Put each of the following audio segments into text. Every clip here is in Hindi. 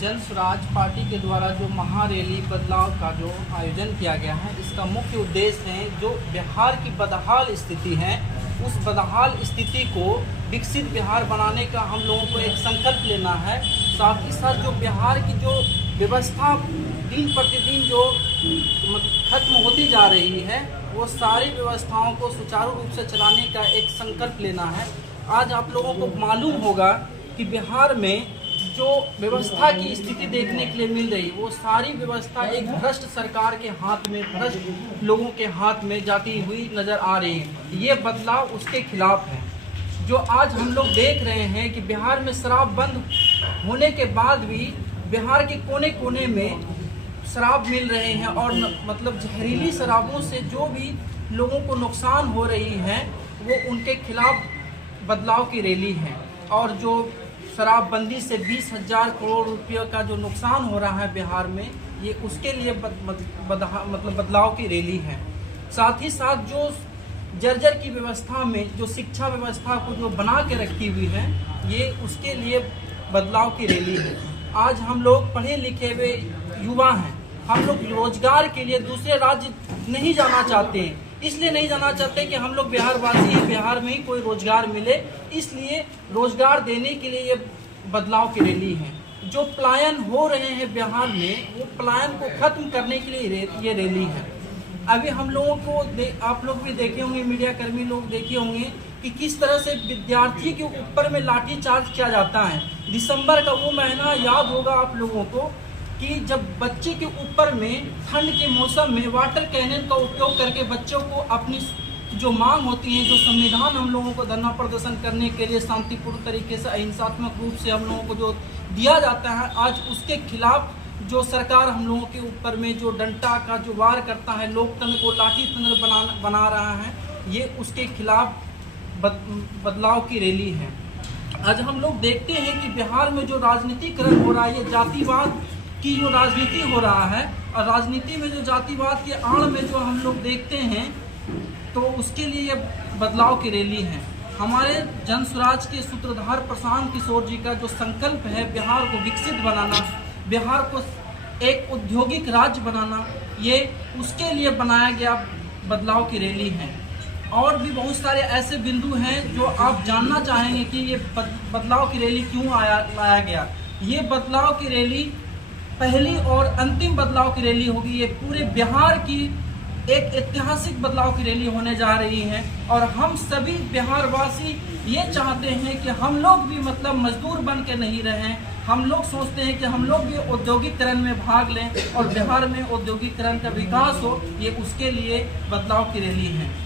जन स्वराज पार्टी के द्वारा जो महारैली बदलाव का जो आयोजन किया गया है, इसका मुख्य उद्देश्य है जो बिहार की बदहाल स्थिति है, उस बदहाल स्थिति को विकसित बिहार बनाने का हम लोगों को एक संकल्प लेना है। साथ ही साथ जो बिहार की जो व्यवस्था दिन प्रतिदिन जो खत्म होती जा रही है, वो सारी व्यवस्थाओं को सुचारू रूप से चलाने का एक संकल्प लेना है। आज आप लोगों को मालूम होगा कि बिहार में जो व्यवस्था की स्थिति देखने के लिए मिल रही, वो सारी व्यवस्था एक भ्रष्ट सरकार के हाथ में, भ्रष्ट लोगों के हाथ में जाती हुई नजर आ रही है। ये बदलाव उसके खिलाफ है। जो आज हम लोग देख रहे हैं कि बिहार में शराब बंद होने के बाद भी बिहार के कोने कोने में शराब मिल रहे हैं और मतलब जहरीली शराबों से जो भी लोगों को नुकसान हो रही है, वो उनके खिलाफ बदलाव की रैली है। और जो शराबबंदी से 20,000 करोड़ रुपये का जो नुकसान हो रहा है बिहार में, ये उसके लिए मतलब बदलाव की रैली है। साथ ही साथ जो जर्जर की व्यवस्था में जो शिक्षा व्यवस्था को जो बना के रखी हुई है, ये उसके लिए बदलाव की रैली है। आज हम लोग पढ़े लिखे हुए युवा हैं, हम लोग रोजगार के लिए दूसरे राज्य नहीं जाना चाहते हैं। इसलिए नहीं जाना चाहते कि हम लोग बिहार वासी हैं, बिहार में ही कोई रोजगार मिले, इसलिए रोजगार देने के लिए ये बदलाव की रैली है। जो पलायन हो रहे हैं बिहार में, वो पलायन को खत्म करने के लिए ये रैली है। अभी हम लोगों को आप लोग भी देखे होंगे, मीडिया कर्मी लोग देखे होंगे कि किस तरह से विद्यार्थी के ऊपर में लाठीचार्ज किया जाता है। दिसंबर का वो महीना याद होगा आप लोगों को कि जब बच्चे के ऊपर में ठंड के मौसम में वाटर कैनन का उपयोग करके बच्चों को अपनी जो मांग होती है, जो संविधान हम लोगों को धरना प्रदर्शन करने के लिए शांतिपूर्ण तरीके से अहिंसात्मक रूप से हम लोगों को जो दिया जाता है, आज उसके खिलाफ जो सरकार हम लोगों के ऊपर में जो डंडा का जो वार करता है, लोकतंत्र को लाठी तंत्र बना रहा है, ये उसके खिलाफ बदलाव की रैली है। आज हम लोग देखते हैं कि बिहार में जो राजनीतिकरण हो रहा है, ये जातिवाद की जो राजनीति हो रहा है, और राजनीति में जो जातिवाद के आड़ में जो हम लोग देखते हैं, तो उसके लिए ये बदलाव की रैली है। हमारे जन स्वराज के सूत्रधार प्रशांत किशोर जी का जो संकल्प है बिहार को विकसित बनाना, बिहार को एक औद्योगिक राज्य बनाना, ये उसके लिए बनाया गया बदलाव की रैली है। और भी बहुत सारे ऐसे बिंदु हैं जो आप जानना चाहेंगे कि ये बदलाव की रैली क्यों लाया गया। ये बदलाव की रैली पहली और अंतिम बदलाव की रैली होगी। ये पूरे बिहार की एक ऐतिहासिक बदलाव की रैली होने जा रही है। और हम सभी बिहारवासी ये चाहते हैं कि हम लोग भी मतलब मजदूर बन के नहीं रहें। हम लोग सोचते हैं कि हम लोग भी औद्योगिकरण में भाग लें और बिहार में औद्योगिकरण का विकास हो। ये उसके लिए बदलाव की रैली है।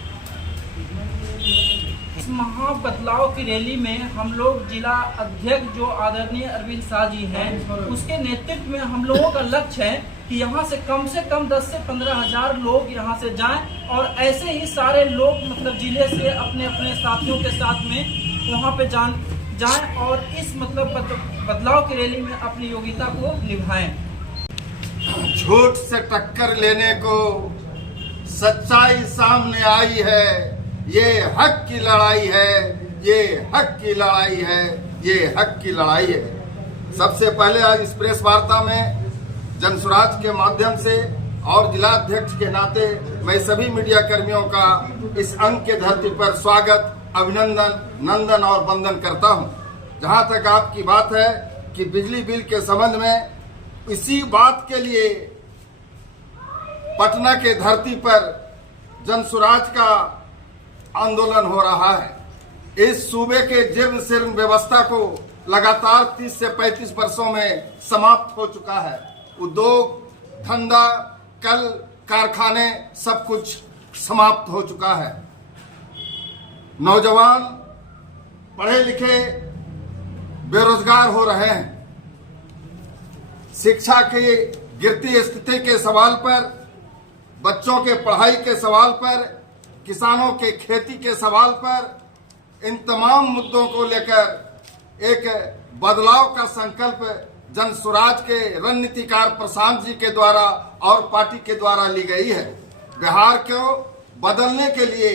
इस महा बदलाव की रैली में हम लोग जिला अध्यक्ष जो आदरणीय अरविंद शाह जी हैं, उसके नेतृत्व में हम लोगों का लक्ष्य है कि यहाँ से कम 10 से 15 हजार लोग यहाँ से जाएं और ऐसे ही सारे लोग मतलब जिले से अपने अपने साथियों के साथ में वहाँ पे जाएं और इस मतलब बदलाव की रैली में अपनी योग्यता को निभाएं। झूठ से टक्कर लेने को सच्चाई सामने आई है। ये हक की लड़ाई है, ये हक की लड़ाई है, ये हक की लड़ाई है। सबसे पहले आज इस प्रेस वार्ता में जन स्वराज के माध्यम से और जिला अध्यक्ष के नाते मैं सभी मीडिया कर्मियों का इस अंक के धरती पर स्वागत, अभिनंदन, नंदन और वंदन करता हूं। जहां तक आपकी बात है कि बिजली बिल के संबंध में, इसी बात के लिए पटना के धरती पर जन स्वराज का आंदोलन हो रहा है। इस सूबे के जीर्ण शीर्ण व्यवस्था को लगातार 30 से 35 वर्षों में समाप्त हो चुका है। उद्योग, धंधा, कल कारखाने सब कुछ समाप्त हो चुका है। नौजवान पढ़े लिखे बेरोजगार हो रहे हैं। शिक्षा की गिरती स्थिति के सवाल पर, बच्चों के पढ़ाई के सवाल पर, किसानों के खेती के सवाल पर, इन तमाम मुद्दों को लेकर एक बदलाव का संकल्प जन स्वराज के रणनीतिकार प्रशांत जी के द्वारा और पार्टी के द्वारा ली गई है। बिहार को बदलने के लिए,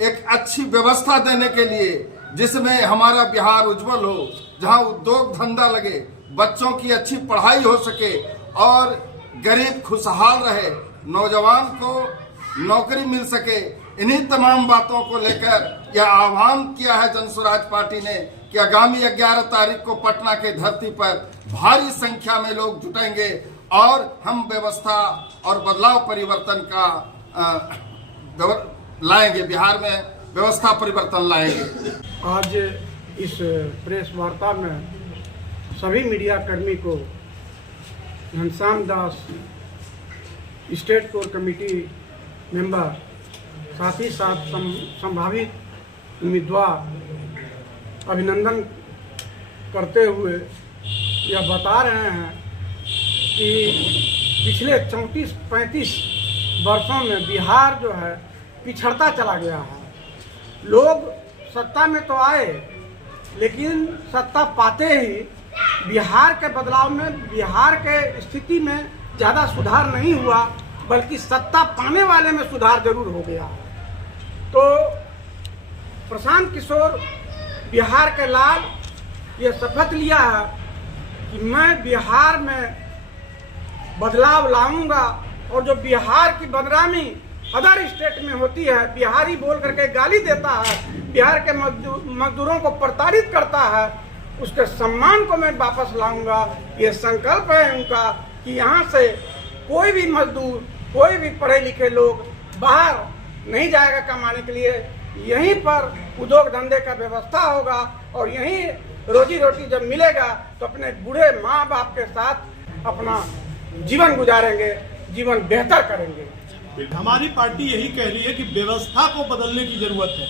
एक अच्छी व्यवस्था देने के लिए, जिसमें हमारा बिहार उज्जवल हो, जहां उद्योग धंधा लगे, बच्चों की अच्छी पढ़ाई हो सके और गरीब खुशहाल रहे, नौजवान को नौकरी मिल सके। इन्हीं तमाम बातों को लेकर यह आह्वान किया है जन स्वराज पार्टी ने कि आगामी 11 तारीख को पटना के धरती पर भारी संख्या में लोग जुटेंगे और हम व्यवस्था और बदलाव परिवर्तन का लाएंगे, बिहार में व्यवस्था परिवर्तन लाएंगे। आज इस प्रेस वार्ता में सभी मीडिया कर्मी को Ghanshyam Das state core committee member, साथ ही साथ संभावित उम्मीदवार अभिनंदन करते हुए यह बता रहे हैं कि पिछले 34-35 वर्षों में बिहार जो है पिछड़ता चला गया है। लोग सत्ता में तो आए, लेकिन सत्ता पाते ही बिहार के बदलाव में, बिहार के स्थिति में ज़्यादा सुधार नहीं हुआ, बल्कि सत्ता पाने वाले में सुधार जरूर हो गया। तो प्रशांत किशोर बिहार के लाल ये शपथ लिया है कि मैं बिहार में बदलाव लाऊंगा, और जो बिहार की बदनामी अदर स्टेट में होती है, बिहारी बोल करके गाली देता है, बिहार के मजदूरों को प्रताड़ित करता है, उसके सम्मान को मैं वापस लाऊंगा। ये संकल्प है उनका कि यहाँ से कोई भी मजदूर, कोई भी पढ़े लिखे लोग बाहर नहीं जाएगा कमाने के लिए। यहीं पर उद्योग धंधे का व्यवस्था होगा और यहीं रोजी रोटी जब मिलेगा तो अपने बूढ़े माँ बाप के साथ अपना जीवन गुजारेंगे, जीवन बेहतर करेंगे। हमारी पार्टी यही कह रही है कि व्यवस्था को बदलने की जरूरत है।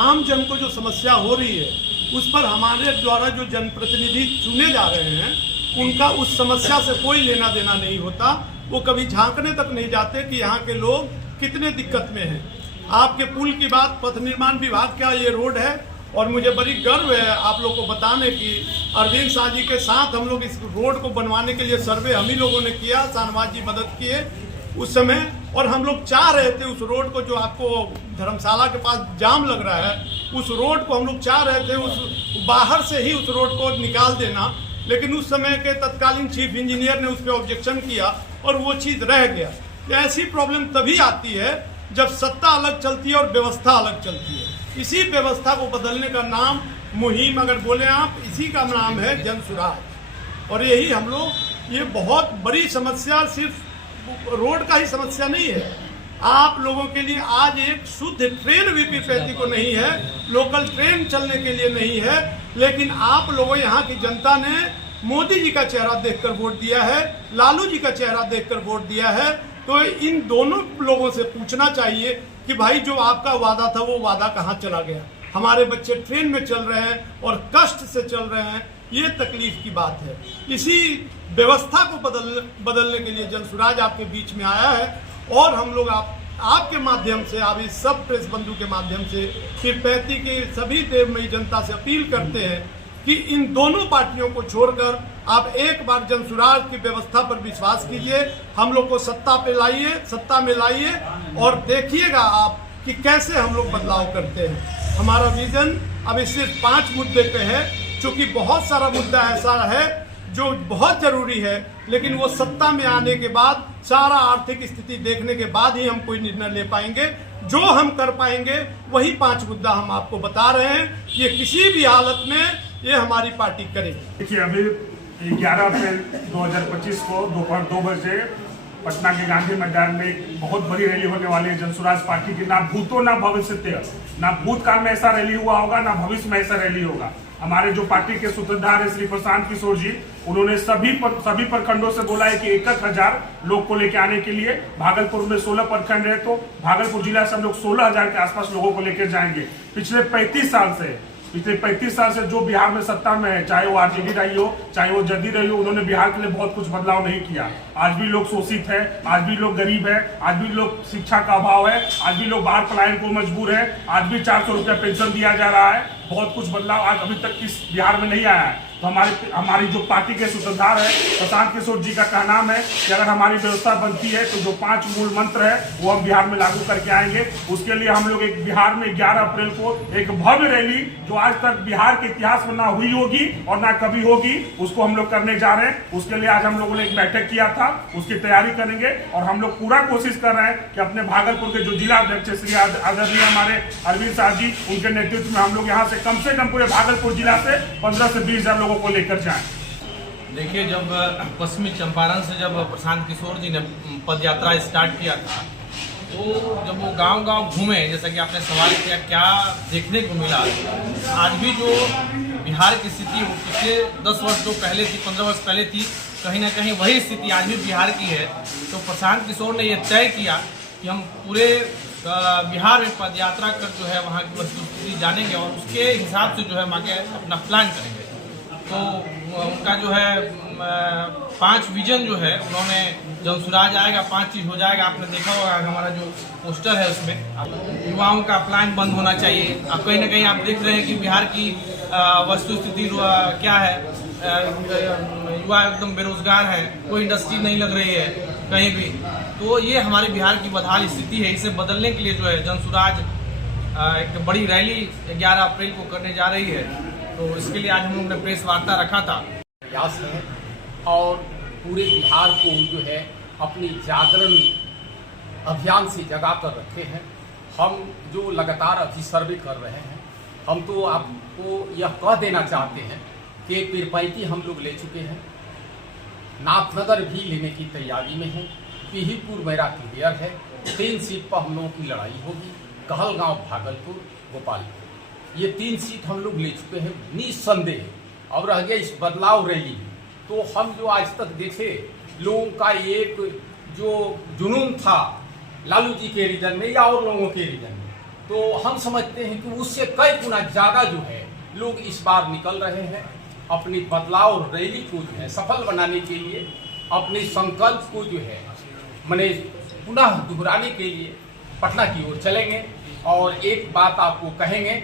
आम जन को जो समस्या हो रही है उस पर हमारे द्वारा जो जनप्रतिनिधि चुने जा रहे हैं उनका उस समस्या से कोई लेना देना नहीं होता। वो कभी झांकने तक नहीं जाते कि यहाँ के लोग कितने दिक्कत में हैं। आपके पुल की बात, पथ निर्माण विभाग का ये रोड है, और मुझे बड़ी गर्व है आप लोग को बताने की अरविंद शाह जी के साथ हम लोग इस रोड को बनवाने के लिए सर्वे हम ही लोगों ने किया, शाहनवाज जी मदद किए उस समय। और हम लोग चाह रहे थे उस रोड को, जो आपको धर्मशाला के पास जाम लग रहा है, उस रोड को हम लोग चाह रहे थे उस बाहर से ही उस रोड को निकाल देना, लेकिन उस समय के तत्कालीन चीफ इंजीनियर ने उस पर ऑब्जेक्शन किया और वो चीज़ रह गया। ऐसी प्रॉब्लम तभी आती है जब सत्ता अलग चलती है और व्यवस्था अलग चलती है। इसी व्यवस्था को बदलने का नाम मुहिम अगर बोले आप, इसी का नाम है जन सुराज। और यही हम लोग, ये बहुत बड़ी समस्या सिर्फ रोड का ही समस्या नहीं है। आप लोगों के लिए आज एक शुद्ध ट्रेन वीपी 35 को नहीं है, लोकल ट्रेन चलने के लिए नहीं है, लेकिन आप लोगों, यहाँ की जनता ने मोदी जी का चेहरा देखकर वोट दिया है, लालू जी का चेहरा देखकर वोट दिया है। तो इन दोनों लोगों से पूछना चाहिए कि भाई जो आपका वादा था वो वादा कहाँ चला गया। हमारे बच्चे ट्रेन में चल रहे हैं और कष्ट से चल रहे हैं, ये तकलीफ की बात है। इसी व्यवस्था को बदलने के लिए जन सुराज आपके बीच में आया है, और हम लोग आपके माध्यम से, आप इस सब प्रेस बंधु के माध्यम से फिर 35 की सभी देवमयी जनता से अपील करते हैं कि इन दोनों पार्टियों को छोड़कर आप एक बार जन सुराज की व्यवस्था पर विश्वास कीजिए, हम लोग को सत्ता में लाइए और देखिएगा आप कि कैसे हम लोग बदलाव करते हैं। हमारा विजन अभी सिर्फ 5 मुद्दे पे है, क्योंकि बहुत सारा मुद्दा ऐसा है जो बहुत जरूरी है, लेकिन वो सत्ता में आने के बाद, सारा आर्थिक स्थिति देखने के बाद ही हम कोई निर्णय ले पाएंगे। जो हम कर पाएंगे वही 5 मुद्दा हम आपको बता रहे हैं। ये किसी भी हालत में ये हमारी पार्टी करेगी। देखिए, अभी 11 अप्रैल 2025 को दोपहर 2 बजे पटना के गांधी मैदान में एक बहुत बड़ी रैली होने वाली है जन सुराज पार्टी की। ना भूतो ना भविष्य, ना भूतकाल में ऐसा रैली हुआ होगा, ना भविष्य में ऐसा रैली होगा। हमारे जो पार्टी के सूत्रधार है श्री प्रशांत किशोर जी, उन्होंने सभी प्रखंडों से बोला है कि 1,000 लोग को लेकर आने के लिए। भागलपुर में 16 प्रखंड है, तो भागलपुर जिला से हम लोग 16,000 के आसपास लोगों को लेकर जाएंगे। पिछले 35 साल से जो बिहार में सत्ता में है, चाहे वो आरजेडी रही हो, चाहे वो जदयू रही हो, उन्होंने बिहार के लिए बहुत कुछ बदलाव नहीं किया। आज भी लोग शोषित है, आज भी लोग गरीब है, आज भी लोग शिक्षा का अभाव है, आज भी लोग बाहर पलायन को मजबूर है, आज भी 400 रुपया पेंशन दिया जा रहा है। बहुत कुछ बदलाव आज अभी तक इस बिहार में नहीं आया है। तो हमारी जो पार्टी के सूत्रधार है प्रशांत किशोर जी का कहना है कि अगर हमारी व्यवस्था बनती है तो जो 5 मूल मंत्र है वो हम बिहार में लागू करके आएंगे। उसके लिए हम लोग एक बिहार में 11 अप्रैल को एक भव्य रैली जो आज तक बिहार के इतिहास में ना हुई होगी और ना कभी होगी, उसको हम लोग करने जा रहे हैं। उसके लिए आज हम लोगों ने एक बैठक किया था, उसकी तैयारी करेंगे और हम लोग पूरा कोशिश कर रहे हैं कि अपने भागलपुर के जो जिला अध्यक्ष श्री आदरणीय हमारे अरविंद साहब जी, उनके नेतृत्व में हम लोग यहाँ से कम पूरे भागलपुर जिला से 15 से 20 हजार लोगों को लेकर जाएं। देखिए, जब पश्चिमी चंपारण से जब प्रशांत किशोर जी ने पद यात्रा स्टार्ट किया था, तो जब वो गांव-गांव घूमे, जैसा कि आपने सवाल किया क्या देखने को मिला, आज भी जो बिहार की स्थिति वो पिछले 10 वर्ष जो पहले थी, 15 वर्ष पहले थी, कहीं ना कहीं वही स्थिति आज भी बिहार की है। तो प्रशांत किशोर ने ये तय किया कि हम पूरे बिहार में पद यात्रा कर जो है वहाँ की वस्तुस्थिति जानेंगे और उसके हिसाब से जो है वहाँ के अपना प्लान करेंगे। तो उनका जो है 5 विजन जो है उन्होंने, जब सुराज आएगा 5 चीज़ हो जाएगा। आपने देखा होगा हमारा जो पोस्टर है उसमें युवाओं का प्लान बंद होना चाहिए। अब कहीं ना कहीं आप देख रहे हैं कि बिहार की वस्तुस्थिति क्या है, युवा एकदम बेरोजगार है, कोई इंडस्ट्री नहीं लग रही है कहीं भी। तो ये हमारे बिहार की बदहाल स्थिति है। इसे बदलने के लिए जो है जनसुराज एक बड़ी रैली 11 अप्रैल को करने जा रही है। तो इसके लिए आज हम लोग ने प्रेस वार्ता रखा था। प्रयास है और पूरे बिहार को जो है अपनी जागरण अभियान से जगा कर रखे हैं। हम जो लगातार अभी सर्वे कर रहे हैं, हम तो आपको यह कह देना चाहते हैं कि पीरपैंती हम लोग ले चुके हैं, नाथनगर भी लेने की तैयारी में है, पीहीपुर मेरा क्लियर है, 3 सीट पर हम लोगों की लड़ाई होगी, कहलगांव, भागलपुर, गोपालपुर, ये 3 सीट हम लोग ले चुके हैं निस्संदेह। अब रह गया इस बदलाव रैली। तो हम जो आज तक देखे लोगों का एक जो जुनून था लालू जी के रीजन में या और लोगों के रीजन में, तो हम समझते हैं कि उससे कई गुना ज़्यादा जो है लोग इस बार निकल रहे हैं अपनी बदलाव रैली को जो है सफल बनाने के लिए, अपने संकल्प को जो है मैंने पुनः दोहराने के लिए पटना की ओर चलेंगे। और एक बात आपको कहेंगे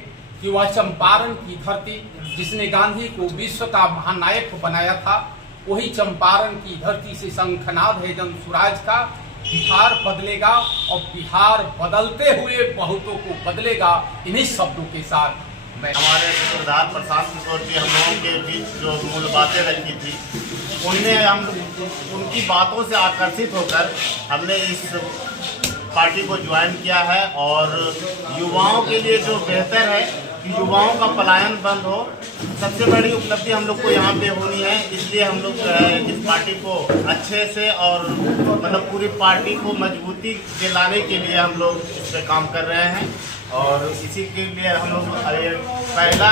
कि वह चंपारण की धरती जिसने गांधी को विश्व का महानायक बनाया था, वही चंपारण की धरती से शंखनाद है जनसुराज का। बिहार बदलेगा और बिहार बदलते हुए बहुतों को बदलेगा। इन्हीं शब्दों के साथ मैं हमारे सूत्रधार प्रशांत किशोर जी हम लोगों के बीच जो मूल बातें रखी थी, उनकी बातों से आकर्षित होकर हमने इस पार्टी को ज्वाइन किया है। और युवाओं के लिए जो बेहतर है कि युवाओं का पलायन बंद हो, सबसे बड़ी उपलब्धि हम लोग को यहाँ पे होनी है। इसलिए हम लोग जो है इस पार्टी को अच्छे से और मतलब पूरी पार्टी को मजबूती दिलाने के लिए हम लोग इस पर काम कर रहे हैं। और इसी के लिए हम लोग पहला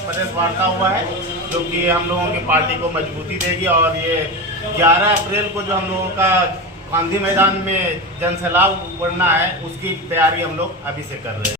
प्रेस वार्ता हुआ है जो कि हम लोगों की पार्टी को मजबूती देगी। और ये 11 अप्रैल को जो हम लोगों का गांधी मैदान में जनसैलाब बढ़ना है, उसकी तैयारी हम लोग अभी से कर रहे हैं।